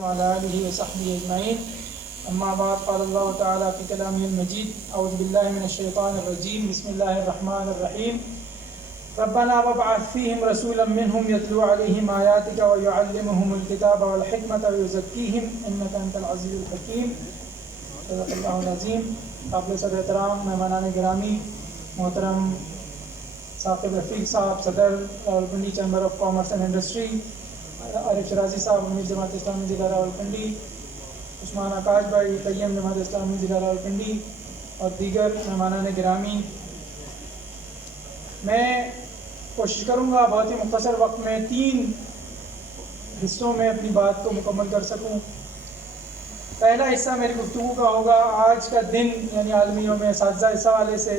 وعلى آله وصحبه أجمعين. أما بعد قال الله تعالى في كلامه المجيد أعوذ بالله من الشيطان الرجيم بسم الله الرحمن الرحيم. ربنا وابعث فيهم رسولا منهم يتلو عليهم آياتك ويعلمهم الكتاب والحكمة ويزكيهم إنك أنت العزيز الحكيم. صدق اللہ العظیم. قابل صدر احترام مہمانان گرامی، محترم ثاقب رفیق صاحب صدر Rawalpindi chamber of commerce and industry, Arif Shirazi صاحب امیر جماعت اسلامی ضلع راولپنڈی، عثمان آکاش بھائی قیم جماعت اسلامی ضلع راولپنڈی اور دیگر مہمانان گرامی، میں کوشش کروں گا بہت ہی مختصر وقت میں 3 حصوں میں اپنی بات کو مکمل کر سکوں. پہلا حصہ میری گفتگو کا ہوگا آج کا دن یعنی عالمی یوم اساتذہ اس حوالے سے،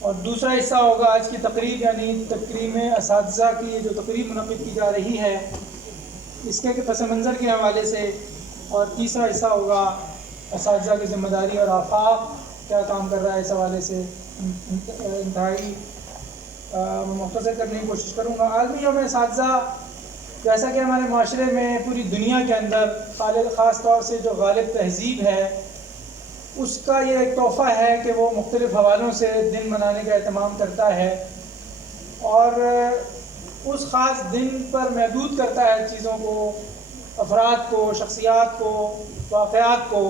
اور دوسرا حصہ ہوگا آج کی تقریب یعنی تکریم اساتذہ کی جو تقریب منعقد کی جا رہی ہے اس کے پس منظر کے حوالے سے، اور تیسرا حصہ ہوگا اساتذہ کی ذمہ داری اور آفاق کیا کام کر رہا ہے اس حوالے سے. انتہائی مختصر کرنے کی کوشش کروں گا. عالمی یوم اساتذہ جیسا کہ ہمارے معاشرے میں پوری دنیا کے اندر خاص طور سے جو غالب تہذیب ہے اس کا یہ ایک تحفہ ہے کہ وہ مختلف حوالوں سے دن منانے کا اہتمام کرتا ہے اور اس خاص دن پر محدود کرتا ہے چیزوں کو، افراد کو، شخصیات کو، واقعات کو.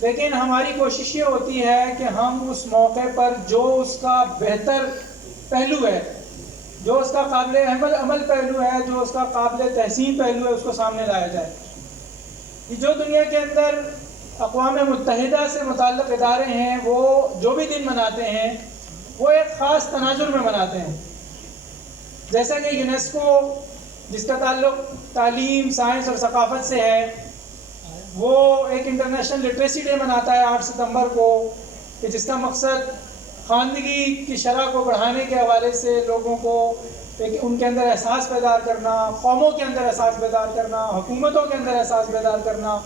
لیکن ہماری کوشش یہ ہوتی ہے کہ ہم اس موقع پر جو اس کا بہتر پہلو ہے، جو اس کا قابل عمل پہلو ہے، جو اس کا قابل تحسین پہلو ہے، اس کو سامنے لایا جائے. یہ جو دنیا کے اندر اقوام متحدہ سے متعلق ادارے ہیں وہ جو بھی دن مناتے ہیں وہ ایک خاص تناظر میں مناتے ہیں. جیسا کہ یونیسکو جس کا تعلق تعلیم، سائنس اور ثقافت سے ہے، وہ ایک انٹرنیشنل لٹریسی ڈے مناتا ہے 8 ستمبر کو، کہ جس کا مقصد خواندگی کی شرح کو بڑھانے کے حوالے سے لوگوں کو ان کے اندر احساس بیدار کرنا، قوموں کے اندر احساس بیدار کرنا، حکومتوں کے اندر احساس بیدار کرنا.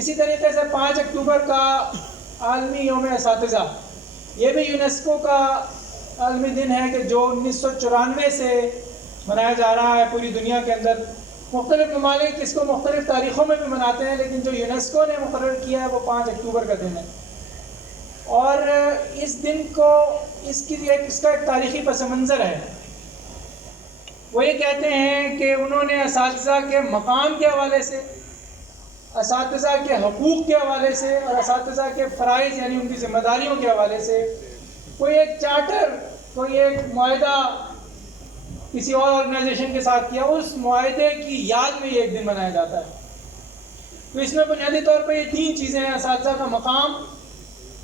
اسی طریقے سے 5 اکتوبر کا عالمی یوم اساتذہ یہ بھی یونیسکو کا عالمی دن ہے کہ جو 1994 سے منایا جا رہا ہے پوری دنیا کے اندر. مختلف ممالک اس کو مختلف تاریخوں میں بھی مناتے ہیں لیکن جو یونیسکو نے مقرر کیا ہے وہ 5 اکتوبر کا دن ہے. اور اس دن کو اس کا ایک تاریخی پس منظر ہے. وہ یہ کہتے ہیں کہ انہوں نے اساتذہ کے مقام کے حوالے سے، اساتذہ کے حقوق کے حوالے سے اور اساتذہ کے فرائض یعنی ان کی ذمہ داریوں کے حوالے سے کوئی ایک چارٹر، کوئی ایک معاہدہ کسی اور آرگنائزیشن کے ساتھ کیا. اس معاہدے کی یاد میں یہ ایک دن منایا جاتا ہے. تو اس میں بنیادی طور پر یہ 3 چیزیں ہیں: اساتذہ کا مقام،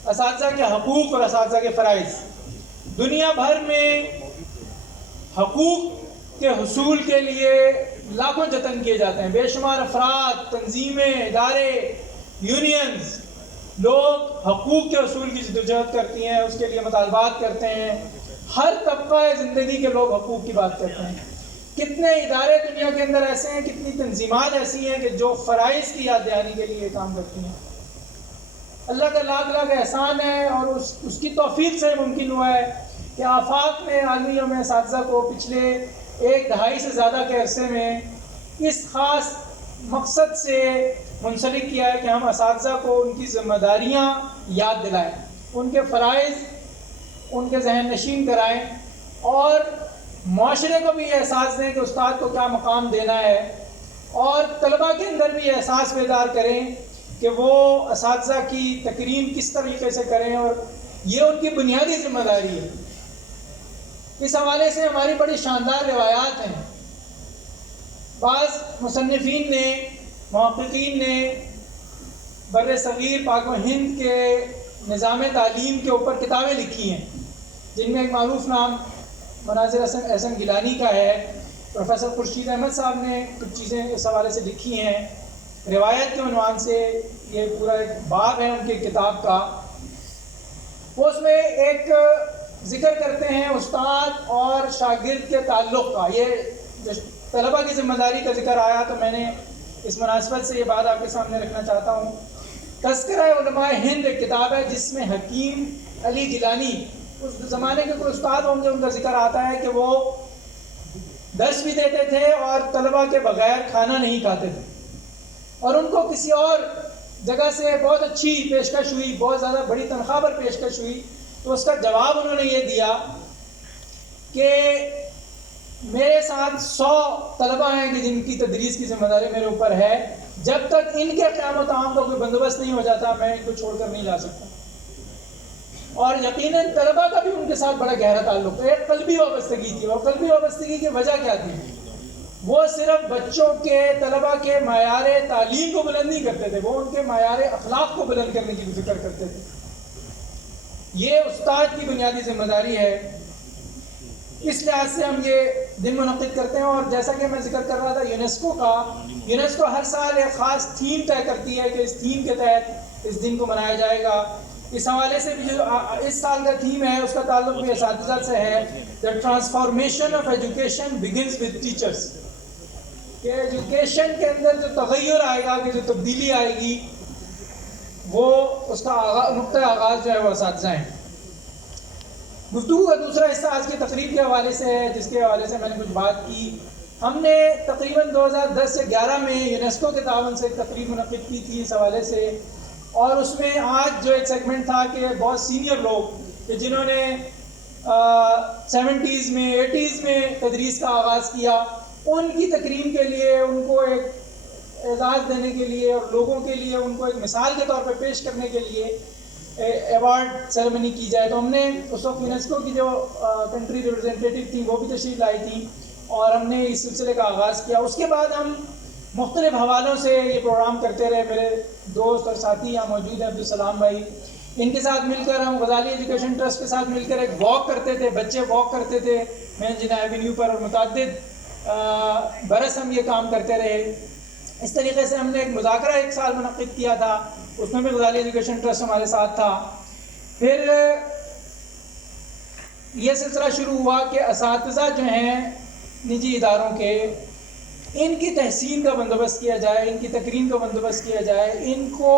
اساتذہ کے حقوق اور اساتذہ کے فرائض. دنیا بھر میں حقوق کے حصول کے لیے لاکھوں جتن کیے جاتے ہیں. بے شمار افراد، تنظیمیں، ادارے، یونینز، لوگ حقوق کے حصول کی جدوجہد کرتی ہیں، اس کے لیے مطالبات کرتے ہیں. ہر طبقہ زندگی کے لوگ حقوق کی بات کرتے ہیں. کتنے ادارے دنیا کے اندر ایسے ہیں، کتنی تنظیمات ایسی ہیں کہ جو فرائض کی یاد دہانی کے لیے کام کرتی ہیں. اللہ کا لاکھ لاکھ احسان ہے اور اس کی توفیق سے ممکن ہوا ہے کہ آفاق نے عالمی یوم اساتذہ کو پچھلے 1 دہائی سے زیادہ کے عرصے میں اس خاص مقصد سے منسلک کیا ہے کہ ہم اساتذہ کو ان کی ذمہ داریاں یاد دلائیں، ان کے فرائض ان کے ذہن نشین کرائیں اور معاشرے کو بھی یہ احساس دیں کہ استاد کو کیا مقام دینا ہے، اور طلباء کے اندر بھی یہ احساس بیدار کریں کہ وہ اساتذہ کی تکریم کس طریقے سے کریں اور یہ ان کی بنیادی ذمہ داری ہے. اس حوالے سے ہماری بڑی شاندار روایات ہیں. بعض مصنفین نے، محققین نے بر صغیر پاک و ہند کے نظام تعلیم کے اوپر کتابیں لکھی ہیں، جن میں ایک معروف نام مناظر احسن گیلانی کا ہے. پروفیسر خورشید احمد صاحب نے کچھ چیزیں اس حوالے سے لکھی ہیں. روایت کے عنوان سے یہ پورا ایک باب ہے ان کی کتاب کا. وہ اس میں ایک ذکر کرتے ہیں استاد اور شاگرد کے تعلق کا. یہ جو طلباء کی ذمہ داری کا ذکر آیا تو میں نے اس مناسبت سے یہ بات آپ کے سامنے رکھنا چاہتا ہوں. تذکرہ علماء ہند ایک کتاب ہے جس میں حکیم علی گیلانی، اس زمانے کے کوئی استاد ہوں گے، ان کا ذکر آتا ہے کہ وہ درس بھی دیتے تھے اور طلباء کے بغیر کھانا نہیں کھاتے تھے، اور ان کو کسی اور جگہ سے بہت اچھی پیشکش ہوئی، بہت زیادہ بڑی تنخواہ پر پیشکش ہوئی، تو اس کا جواب انہوں نے یہ دیا کہ میرے ساتھ 100 طلباء ہیں کہ جن کی تدریس کی ذمہ داری میرے اوپر ہے، جب تک ان کے قیام و طعام کا کوئی بندوبست نہیں ہو جاتا میں ان کو چھوڑ کر نہیں جا سکتا۔ اور یقیناً طلباء کا بھی ان کے ساتھ بڑا گہرا تعلق ہے، ایک قلبی وابستگی تھی، اور قلبی وابستگی کی وجہ کیا تھی؟ وہ صرف بچوں کے، طلباء کے معیار تعلیم کو بلند نہیں کرتے تھے، وہ ان کے معیار اخلاق کو بلند کرنے کی فکر کرتے تھے۔ یہ استاد کی بنیادی ذمہ داری ہے، اس لحاظ سے ہم یہ دن منعقد کرتے ہیں۔ اور جیسا کہ میں ذکر کر رہا تھا یونیسکو ہر سال ایک خاص تھیم طے کرتی ہے کہ اس تھیم کے تحت اس دن کو منایا جائے گا۔ اس حوالے سے بھی جو اس سال کا تھیم ہے اس کا تعلق بھی اساتذہ سے ہے، The transformation of education begins with teachers، کہ ایجوکیشن کے اندر جو تغیر آئے گا، کہ جو تبدیلی آئے گی، وہ اس کا نقطۂ آغاز جو ہے وہ اساتذہ ہیں۔ گفتگو کا دوسرا حصہ آج کی تقریب کے حوالے سے ہے، جس کے حوالے سے میں نے کچھ بات کی۔ ہم نے تقریباً 2010 سے 11 میں یونیسکو کے تعاون سے ایک تقریب منعقد کی تھی اس حوالے سے، اور اس میں آج جو ایک سیگمنٹ تھا کہ بہت سینئر لوگ کہ جنہوں نے 70s میں 80s میں تدریس کا آغاز کیا، ان کی تکریم کے لیے، ان کو ایک اعزاز دینے کے لیے اور لوگوں کے لیے ان کو ایک مثال کے طور پہ پیش کرنے کے لیے ایوارڈ سیریمنی کی جائے۔ تو ہم نے اس وقت یونیسکو کی جو کنٹری ریپرزینٹیٹیو تھیں وہ بھی تشریف لائی تھیں، اور ہم نے اس سلسلے کا آغاز کیا۔ اس کے بعد ہم مختلف حوالوں سے یہ پروگرام کرتے رہے۔ میرے دوست اور ساتھی یہاں موجود ہیں، عبدالسلام بھائی، ان کے ساتھ مل کر ہم غزالی ایجوکیشن ٹرسٹ کے ساتھ مل کر ایک واک کرتے تھے، بچے واک کرتے تھے مین جناح ایونیو پر، اور متعدد برس ہم یہ کام کرتے رہے۔ اس طریقے سے ہم نے ایک مذاکرہ ایک سال منعقد کیا تھا، اس میں بھی غزالی ایجوکیشن ٹرسٹ ہمارے ساتھ تھا۔ پھر یہ سلسلہ شروع ہوا کہ اساتذہ جو ہیں نجی اداروں کے، ان کی تحسین کا بندوبست کیا جائے، ان کی تکریم کا بندوبست کیا جائے، ان کو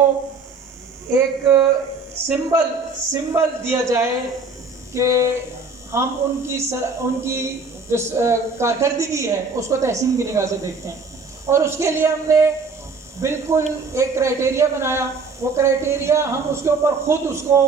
ایک سمبل دیا جائے کہ ہم ان کی جو کارکردگی ہے اس کو تحسین کی نگاہ سے دیکھتے ہیں۔ اور اس کے لیے ہم نے بالکل ایک کرائٹیریا بنایا۔ وہ کرائٹیریا ہم اس کے اوپر خود اس کو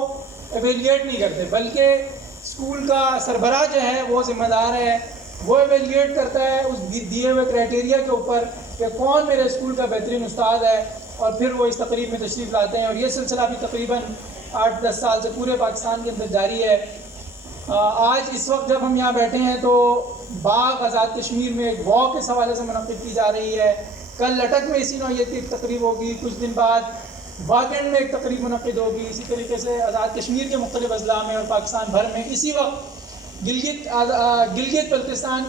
ایویلیٹ نہیں کرتے، بلکہ اسکول کا سربراہ جو ہے وہ ذمہ دار ہے، وہ ایویلیٹ کرتا ہے اس دیے ہوئے کرائٹیریا کے اوپر کہ کون میرے اسکول کا بہترین استاد ہے، اور پھر وہ اس تقریب میں تشریف لاتے ہیں۔ اور یہ سلسلہ بھی تقریباً 8-10 سال سے پورے پاکستان کے اندر جاری ہے۔ آج اس وقت جب ہم یہاں بیٹھے ہیں تو باغ آزاد کشمیر میں ایک واک اس حوالے سے منعقد کی جا رہی ہے، کل لٹک میں اسی نوعیت کی ایک تقریب ہوگی، کچھ دن بعد واگنڈ میں ایک تقریب منعقد ہوگی۔ اسی طریقے سے آزاد کشمیر کے مختلف اضلاع میں اور پاکستان بھر میں اسی وقت گلگت بلتستان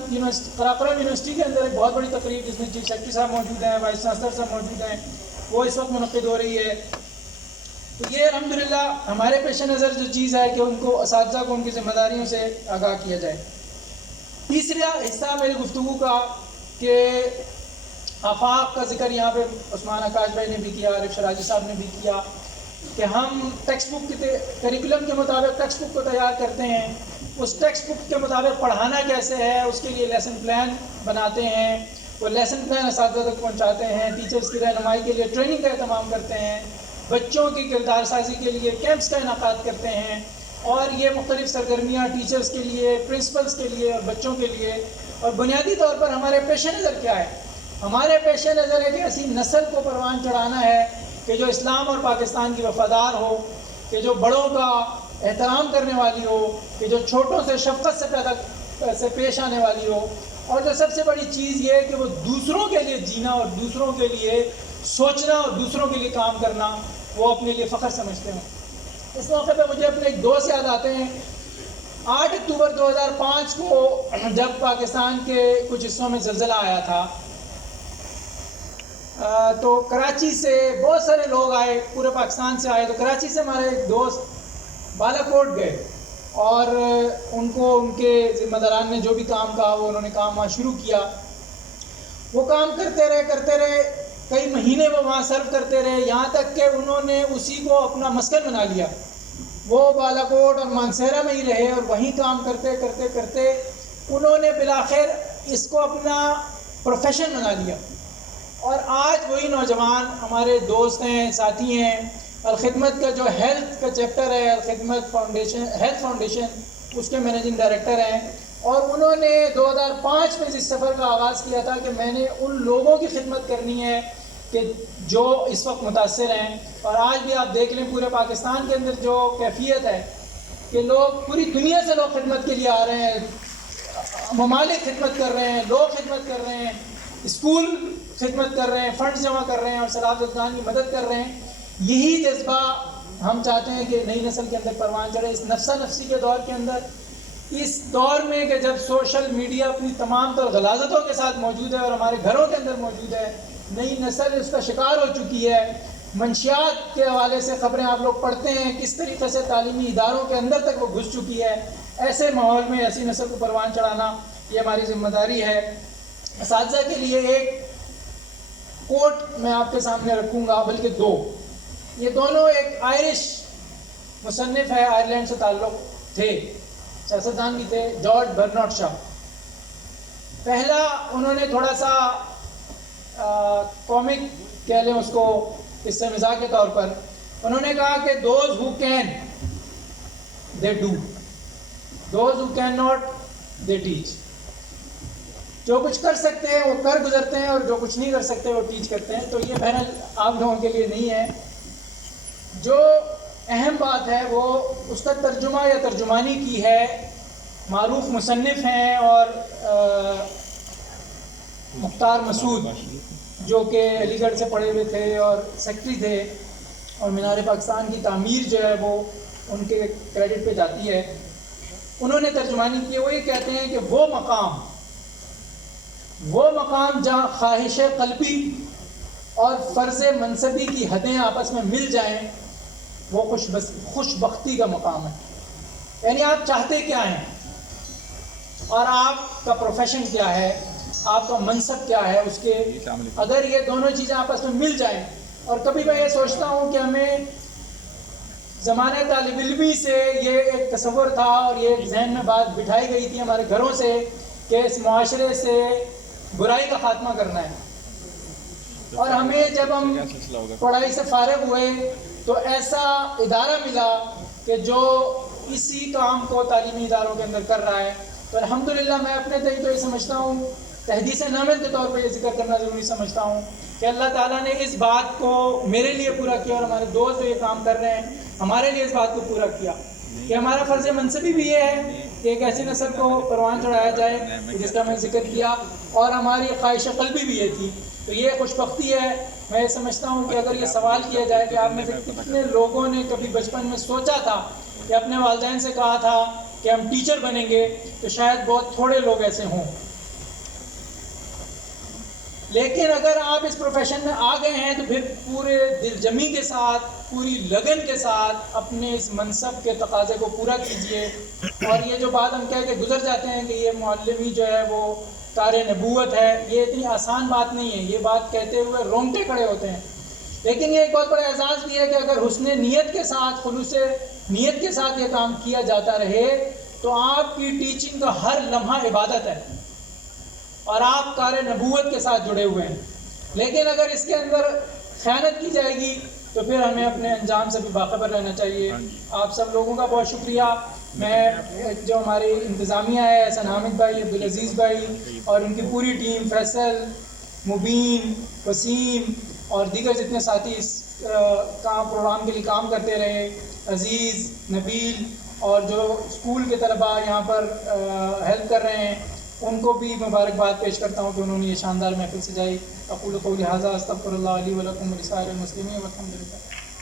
قراقرم یونیورسٹی کے اندر ایک بہت بڑی تقریب جس میں چیف سیکرٹری صاحب موجود ہیں، وائس چانسلر صاحب موجود ہیں، وہ اس وقت منعقد ہو رہی ہے۔ تو یہ الحمدللہ ہمارے پیش نظر جو چیز ہے کہ ان کو اساتذہ کو ان کی ذمہ داریوں سے آگاہ کیا جائے۔ تیسرا حصہ میری گفتگو کا کہ آفاق کا ذکر یہاں پہ عثمان آکاش بھائی نے بھی کیا، عارف شراجی صاحب نے بھی کیا، کہ ہم ٹیکسٹ بک کے کریکولم کے مطابق ٹیکسٹ بک کو تیار کرتے ہیں، اس ٹیکسٹ بک کے مطابق پڑھانا کیسے ہے اس کے لیے لیسن پلان بناتے ہیں، وہ لیسن پلان اساتذہ تک پہنچاتے ہیں، ٹیچرز کی رہنمائی کے لیے ٹریننگ کا اہتمام کرتے ہیں، بچوں کی کردار سازی کے لیے کیمپس کا انعقاد کرتے ہیں، اور یہ مختلف سرگرمیاں ٹیچرز کے لیے، پرنسپلز کے لیے اور بچوں کے لیے۔ اور بنیادی طور پر ہمارے پیش نظر کیا ہے؟ ہمارے پیش نظر ہے کہ ایسی نسل کو پروان چڑھانا ہے کہ جو اسلام اور پاکستان کی وفادار ہو، کہ جو بڑوں کا احترام کرنے والی ہو، کہ جو چھوٹوں سے شفقت سے پیش آنے والی ہو، اور جو سب سے بڑی چیز یہ ہے کہ وہ دوسروں کے لیے جینا اور دوسروں کے لیے سوچنا اور دوسروں کے لیے کام کرنا وہ اپنے لیے فخر سمجھتے ہیں۔ اس موقع پہ مجھے اپنے ایک دوست یاد آتے ہیں۔ 8 اکتوبر 2005 کو جب پاکستان کے کچھ حصوں میں زلزلہ آیا تھا تو کراچی سے بہت سارے لوگ آئے، پورے پاکستان سے آئے، تو کراچی سے ہمارے ایک دوست بالا کوٹ گئے، اور ان کو ان کے ذمہ داران نے جو بھی کام کہا وہ انہوں نے کام وہاں شروع کیا۔ وہ کام کرتے رہے، کئی مہینے وہ وہاں سرو کرتے رہے، یہاں تک کہ انہوں نے اسی کو اپنا مسکن بنا لیا۔ وہ بالا کوٹ اور مانسہرہ میں ہی رہے، اور وہیں کام کرتے انہوں نے بالآخر اس کو اپنا پروفیشن بنا لیا، اور آج وہی نوجوان ہمارے دوست ہیں، ساتھی ہیں۔ الخدمت کا جو ہیلتھ کا چیپٹر ہے، الخدمت فاؤنڈیشن، ہیلتھ فاؤنڈیشن، اس کے مینیجنگ ڈائریکٹر ہیں، اور انہوں نے 2005 میں اس سفر کا آغاز کیا تھا کہ میں نے ان لوگوں کی خدمت کرنی ہے کہ جو اس وقت متاثر ہیں۔ اور آج بھی آپ دیکھ لیں پورے پاکستان کے اندر جو کیفیت ہے کہ لوگ پوری دنیا سے لوگ خدمت کے لیے آ رہے ہیں، ممالک خدمت کر رہے ہیں، لوگ خدمت کر رہے ہیں، اسکول خدمت کر رہے ہیں، فنڈز جمع کر رہے ہیں اور سیلاب زدگان کی مدد کر رہے ہیں۔ یہی جذبہ ہم چاہتے ہیں کہ نئی نسل کے اندر پروان چڑھے، اس نفسا نفسی کے دور کے اندر، اس دور میں کہ جب سوشل میڈیا اپنی تمام تر غلاظتوں کے ساتھ موجود ہے اور ہمارے گھروں کے اندر موجود ہے، نئی نسل اس کا شکار ہو چکی ہے۔ منشیات کے حوالے سے خبریں آپ لوگ پڑھتے ہیں، کس طریقے سے تعلیمی اداروں کے اندر تک وہ گھس چکی ہے۔ ایسے ماحول میں ایسی نسل کو پروان چڑھانا یہ ہماری ذمہ داری ہے۔ اساتذہ کے لیے ایک کوٹ میں آپ کے سامنے رکھوں گا، بلکہ دو۔ یہ دونوں ایک آئرش مصنف ہے، آئرلینڈ سے تعلق تھے، سیاستدان بھی تھے، جارج برنارڈ شاہ۔ پہلا انہوں نے تھوڑا سا کامک کہہ لیں اس کو، اس سے مزاح کے طور پر انہوں نے کہا کہ those who can they do, those who cannot they teach۔ جو کچھ کر سکتے ہیں وہ کر گزرتے ہیں، اور جو کچھ نہیں کر سکتے وہ ٹیچ کرتے ہیں۔ تو یہ بہرحال آپ لوگوں کے لیے نہیں ہے۔ جو اہم بات ہے وہ اس کا ترجمہ یا ترجمانی کی ہے معروف مصنف ہیں اور مختار مسعود، جو کہ علی گڑھ سے پڑھے ہوئے تھے اور سیکٹری تھے، اور مینار پاکستان کی تعمیر جو ہے وہ ان کے کریڈٹ پہ جاتی ہے۔ انہوں نے ترجمانی کی ہے، وہ یہ کہتے ہیں کہ وہ مقام جہاں خواہش قلبی اور فرض منصبی کی حدیں آپس میں مل جائیں وہ خوش بختی کا مقام ہے۔ یعنی آپ چاہتے کیا ہیں اور آپ کا پروفیشن کیا ہے، آپ کا منصب کیا ہے، اس کے اگر یہ دونوں چیزیں آپس میں مل جائیں۔ اور کبھی میں یہ سوچتا ہوں کہ ہمیں زمانہ طالب علمی سے یہ ایک تصور تھا اور یہ ایک ذہن میں بات بٹھائی گئی تھی ہمارے گھروں سے کہ اس معاشرے سے برائی کا خاتمہ کرنا ہے، اور ہمیں جب ہم پڑھائی سے فارغ ہوئے تو ایسا ادارہ ملا کہ جو اسی کام کو تعلیمی اداروں کے اندر کر رہا ہے۔ تو الحمدللہ میں اپنے طریقے تو یہ سمجھتا ہوں، تحدیث نامت کے طور پہ یہ ذکر کرنا ضروری سمجھتا ہوں کہ اللہ تعالیٰ نے اس بات کو میرے لیے پورا کیا، اور ہمارے دوست جو یہ کام کر رہے ہیں ہمارے لیے اس بات کو پورا کیا کہ ہمارا فرض منصبی بھی یہ ہے کہ ایک ایسی نسل کو پروان چڑھایا جائے جس کا میں ذکر کیا، اور ہماری خواہش قلبی بھی یہ تھی۔ تو یہ خوش بختی ہے۔ میں یہ سمجھتا ہوں کہ اگر یہ سوال کیا جائے کہ آپ میں سے کتنے لوگوں نے کبھی بچپن میں سوچا تھا کہ اپنے والدین سے کہا تھا کہ ہم ٹیچر بنیں گے، تو شاید بہت تھوڑے لوگ ایسے ہوں۔ لیکن اگر آپ اس پروفیشن میں آ گئے ہیں تو پھر پورے دل جمی کے ساتھ، پوری لگن کے ساتھ اپنے اس منصب کے تقاضے کو پورا کیجئے۔ اور یہ جو بات ہم کہہ کے گزر جاتے ہیں کہ یہ معلمی جو ہے وہ کار نبوت ہے، یہ اتنی آسان بات نہیں ہے۔ یہ بات کہتے ہوئے رونگٹے کھڑے ہوتے ہیں، لیکن یہ ایک بہت بڑا اعزاز بھی ہے کہ اگر حسن نیت کے ساتھ، خلوص نیت کے ساتھ یہ کام کیا جاتا رہے تو آپ کی ٹیچنگ کا ہر لمحہ عبادت ہے اور آپ کار نبوت کے ساتھ جڑے ہوئے ہیں۔ لیکن اگر اس کے اندر خیانت کی جائے گی تو پھر ہمیں اپنے انجام سے بھی باخبر رہنا چاہیے۔ آپ سب لوگوں کا بہت شکریہ۔ میں جو ہماری انتظامیہ ہے، احسن حامد بھائی، عبدالعزیز بھائی اور ان کی پوری ٹیم، فیصل، مبین، وسیم اور دیگر جتنے ساتھی اس پروگرام کے لیے کام کرتے رہے، عزیز، نبیل، اور جو اسکول کے طلباء یہاں پر ہیلپ کر رہے ہیں، ان کو بھی مبارکباد پیش کرتا ہوں کہ انہوں نے یہ شاندار محفل سجائی۔ اقول قولی ھذا استغفر اللہ لی ولکم ولسائر المسلمین والحمد للہ۔